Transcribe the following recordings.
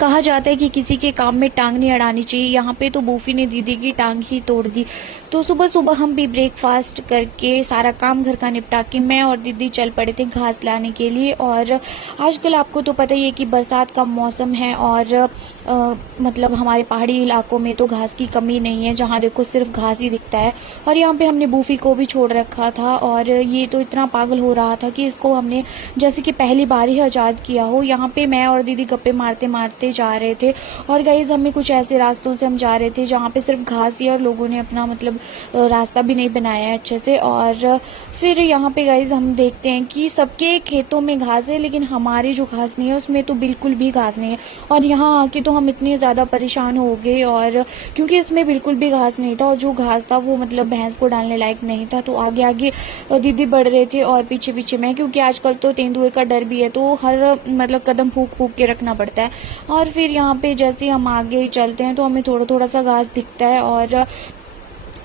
कहा जाता है कि किसी के काम में टांग नहीं अड़ानी चाहिए। यहाँ पे तो बूफी ने दीदी की टांग ही तोड़ दी। तो सुबह सुबह हम भी ब्रेकफास्ट करके सारा काम घर का निपटा के मैं और दीदी चल पड़े थे घास लाने के लिए। और आजकल आपको तो पता ही है कि बरसात का मौसम है और मतलब हमारे पहाड़ी इलाकों में तो घास की कमी नहीं है, जहाँ देखो सिर्फ घास ही दिखता है। और यहाँ पे हमने बूफी को भी छोड़ रखा था और ये तो इतना पागल हो रहा था कि इसको हमने जैसे कि पहली बार ही आज़ाद किया हो। यहाँ पे मैं और दीदी गप्पे मारते मारते जा रहे थे और गाइज हमें कुछ ऐसे रास्तों से हम जा रहे थे जहाँ पे सिर्फ घास ही और लोगों ने अपना मतलब रास्ता भी नहीं बनाया है अच्छे से। और फिर यहाँ पे गाइज हम देखते हैं कि सबके खेतों में घास है, लेकिन हमारी जो घास नहीं है उसमें तो बिल्कुल भी घास नहीं है। और यहाँ आके तो हम इतने ज़्यादा परेशान हो गए, और क्योंकि इसमें बिल्कुल भी घास नहीं था और जो घास था वो मतलब भैंस को डालने लायक नहीं था। तो आगे आगे दीदी बढ़ रहे थे और पीछे पीछे मैं, क्योंकि आजकल तो तेंदुए का डर भी है तो हर मतलब कदम फूक फूक के रखना पड़ता है। और फिर यहाँ पे जैसे हम आगे चलते हैं तो हमें थोड़ा थोड़ा सा घास दिखता है और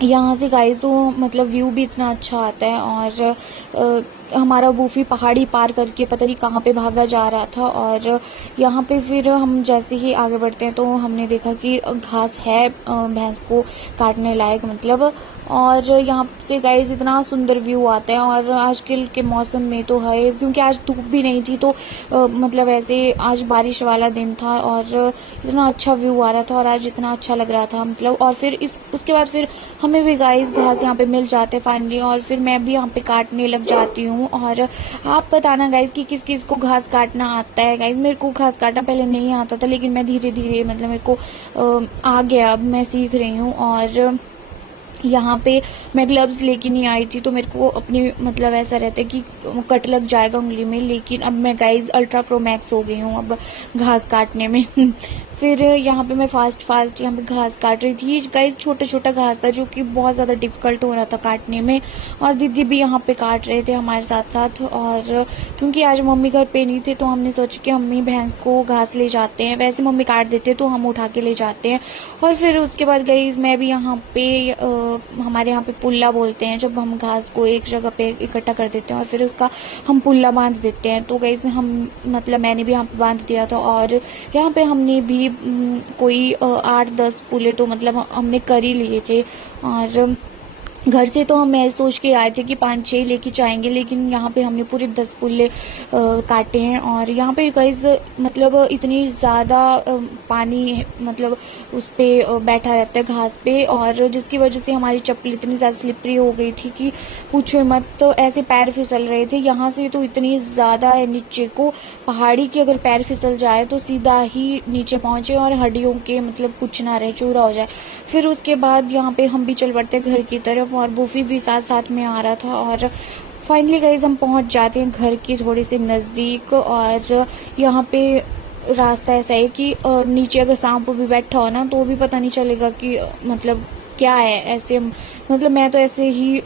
यहाँ से गाइस तो मतलब व्यू भी इतना अच्छा आता है। और हमारा बूफी पहाड़ी पार करके पता नहीं कहाँ पे भागा जा रहा था। और यहाँ पे फिर हम जैसे ही आगे बढ़ते हैं तो हमने देखा कि घास है भैंस को काटने लायक मतलब। और यहाँ से गाइस इतना सुंदर व्यू आता है। और आजकल के मौसम में तो है, क्योंकि आज धूप भी नहीं थी तो मतलब ऐसे आज बारिश वाला दिन था और इतना अच्छा व्यू आ रहा था और आज इतना अच्छा लग रहा था मतलब। और फिर उसके बाद फिर हमें भी गाइस घास यहाँ पे मिल जाते फाइनली, और फिर मैं भी यहाँ पे काटने लग जाती हूँ। और आप बताना गाइस कि किस किस को घास काटना आता है। गाइस मेरे को घास काटना पहले नहीं आता था, लेकिन मैं धीरे धीरे मतलब मेरे को आ गया, अब मैं सीख रही हूँ। और यहाँ पे मैं ग्लव्स लेके नहीं आई थी तो मेरे को अपनी मतलब ऐसा रहता है कि कट लग जाएगा उंगली में, लेकिन अब मैं गाइज अल्ट्रा प्रो मैक्स हो गई हूँ अब घास काटने में फिर यहाँ पे मैं फास्ट यहाँ पे घास काट रही थी। गाइज छोटा छोटा घास था जो कि बहुत ज़्यादा डिफिकल्ट हो रहा था काटने में, और दीदी भी यहाँ पे काट रहे थे हमारे साथ साथ। और क्योंकि आज मम्मी घर पे नहीं थे तो हमने सोचा कि मम्मी भैंस को घास ले जाते हैं, वैसे मम्मी काट देते तो हम उठा के ले जाते हैं। और फिर उसके बाद गाइज मैं भी यहाँ पे हमारे यहाँ पे पुल्ला बोलते हैं जब हम घास को एक जगह पे इकट्ठा कर देते हैं और फिर उसका हम पुल्ला बांध देते हैं। तो गाइस हम मतलब मैंने भी यहाँ पे बांध दिया था। और यहाँ पे हमने भी कोई 8-10 पुल्ले तो मतलब हमने कर ही लिए थे। और घर से तो हम ऐसे सोच के आए थे कि 5-6 लेके जाएंगे, लेकिन यहाँ पे हमने पूरे 10 पुल्ले काटे हैं। और यहाँ पे गाइस मतलब इतनी ज़्यादा पानी मतलब उस पे बैठा रहता है घास पे, और जिसकी वजह से हमारी चप्पल इतनी ज़्यादा स्लिपरी हो गई थी कि पूछो मत। तो ऐसे पैर फिसल रहे थे यहाँ से, तो इतनी ज़्यादा है नीचे को पहाड़ी की, अगर पैर फिसल जाए तो सीधा ही नीचे पहुँचे और हड्डियों के मतलब कुछ ना रहे, चूरा हो जाए। फिर उसके बाद यहाँ पे हम भी चल पड़ते घर की तरफ और बूफी भी साथ साथ में आ रहा था। और फाइनली गाइज हम पहुंच जाते हैं घर की थोड़ी सी नज़दीक। और यहाँ पे रास्ता ऐसा है कि नीचे अगर सांप भी बैठा हो ना तो भी पता नहीं चलेगा कि मतलब क्या है। ऐसे मतलब मैं तो ऐसे ही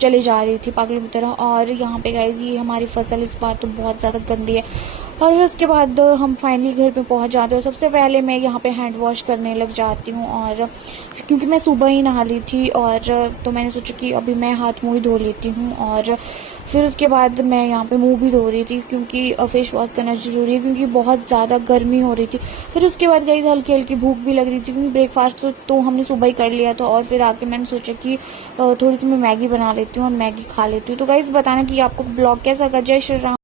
चले जा रही थी पागलों की तरह। और यहाँ पे गाइज ये हमारी फसल इस बार तो बहुत ज़्यादा गंदी है। और उसके बाद हम फाइनली घर पे पहुंच जाते हैं। सबसे पहले मैं यहाँ पे हैंड वॉश करने लग जाती हूँ, और क्योंकि मैं सुबह ही नहा ली थी और तो मैंने सोचा कि अभी मैं हाथ मुँह ही धो लेती हूँ। और फिर उसके बाद मैं यहाँ पे मुंह भी धो रही थी क्योंकि फेस वॉश करना ज़रूरी है, क्योंकि बहुत ज़्यादा गर्मी हो रही थी। फिर उसके बाद गाइस हल्की हल्की भूख भी लग रही थी, क्योंकि ब्रेकफास्ट तो हमने सुबह ही कर लिया था। और फिर आके मैंने सोचा कि थोड़ी सी मैं मैगी बना लेती हूँ और मैगी खा लेती हूँ। तो गाइस बताना कि आपको ब्लॉग कैसा लगा। जय श्री राम।